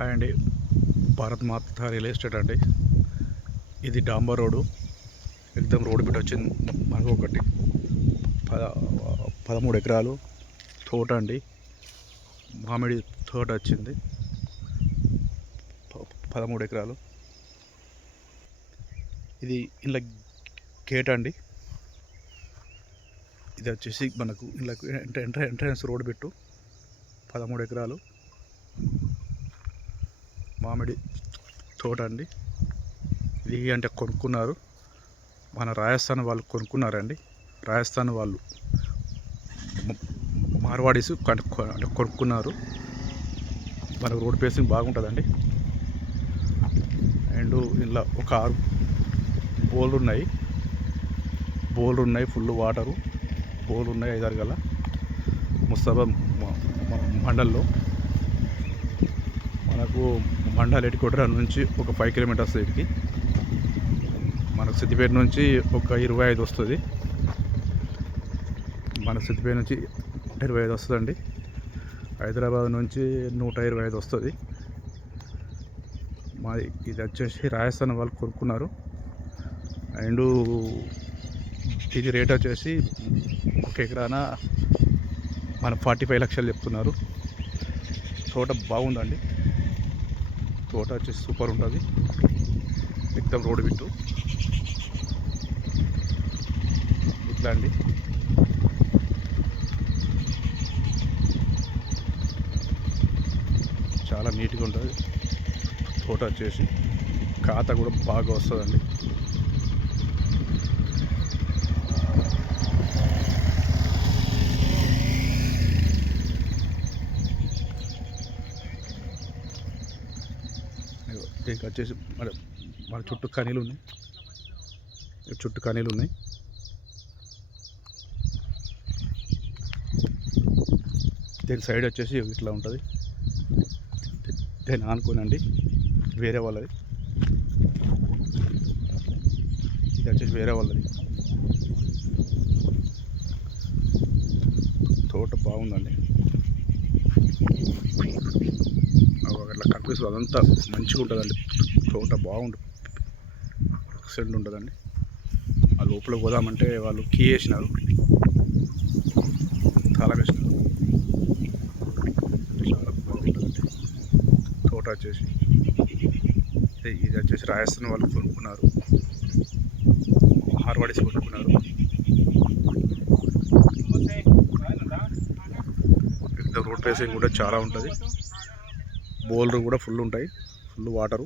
Hi అండి. భారత్ మాత real estate అండి. ఇది డాంబర్ రోడ్డు. ఎగ్దమ్ రోడ్డు బిట్ వచ్చింది మనకు. ఒకటి 13 ఎకరాలు తోట అండి. మామిడి తోట వచ్చింది. 13 ఎకరాలు. ఇది ఇలా గేట్ అండి. ఇది వచ్చేసి మనకు ఇలా ఎంట్రన్స్ రోడ్డు బిట్టు. 13 ఎకరాలు మామిడి తోట అండి. ఇది అంటే కొనుక్కున్నారు, మన రాజస్థాన్ వాళ్ళు కొనుక్కున్నారండి. రాజస్థాన్ వాళ్ళు మార్వాడీస్ అంటే కొనుక్కున్నారు. మనకు రోడ్ ఫేసింగ్ బాగుంటుందండి. అండ్ ఇలా ఒక 6 బోర్లు ఉన్నాయి. ఫుల్ వాటరు బోర్లు ఉన్నాయి. 5-6 గల ముస్తాబా మండల్లో. మనకు మండల్ ఎటుకోట నుంచి ఒక 5 కిలోమీటర్స్ ఇటుకి. మనకు సిద్దిపేట నుంచి ఒక 25 వస్తుంది. మనకు సిద్దిపేట నుంచి 25 వస్తుందండి. హైదరాబాద్ నుంచి 125 వస్తుంది. మాది ఇది వచ్చేసి రాజస్థాన్ వాళ్ళు కొనుక్కున్నారు. అండ్ ఇది రేట్ వచ్చేసి 1 ఎకరాన మన 45 లక్షలు చెప్తున్నారు. తోట బాగుందండి. తోట వచ్చేసి సూపర్ ఉంటుంది. ఎగ్దమ్ రోడ్డు బిట్టు ఇట్లా అండి. చాలా నీట్గా ఉంటుంది. తోట వచ్చేసి ఖాతా కూడా బాగా వస్తుందండి. దీనికి వచ్చేసి మన చుట్టూ కనీలు ఉన్నాయి. దీని సైడ్ వచ్చేసి ఇట్లా ఉంటుంది. దీన్ని ఆనుకోనండి వేరే వాళ్ళది. ఇది వచ్చేసి వేరే వాళ్ళది. తోట బాగుందండి. అట్లా కనిపిస్తుంది. అదంతా మంచిగా ఉంటుందండి. తోట బాగుంటుంది. ఎక్సలెంట్ ఉంటుందండి. ఆ లోపల పోదామంటే వాళ్ళు కీ వేసినారు, తాళం వేసినారు. చాలా బాగుంటుందండి తోట వచ్చేసి. ఇది వచ్చేసి రాజస్థాన్ వాళ్ళు కొనుక్కున్నారు, మార్వాడీస్ కొనుక్కున్నారు. రోడ్ ఫేసింగ్ కూడా చాలా ఉంటుంది. బోల్డర్ కూడా ఫుల్ ఉంటాయి. Full water.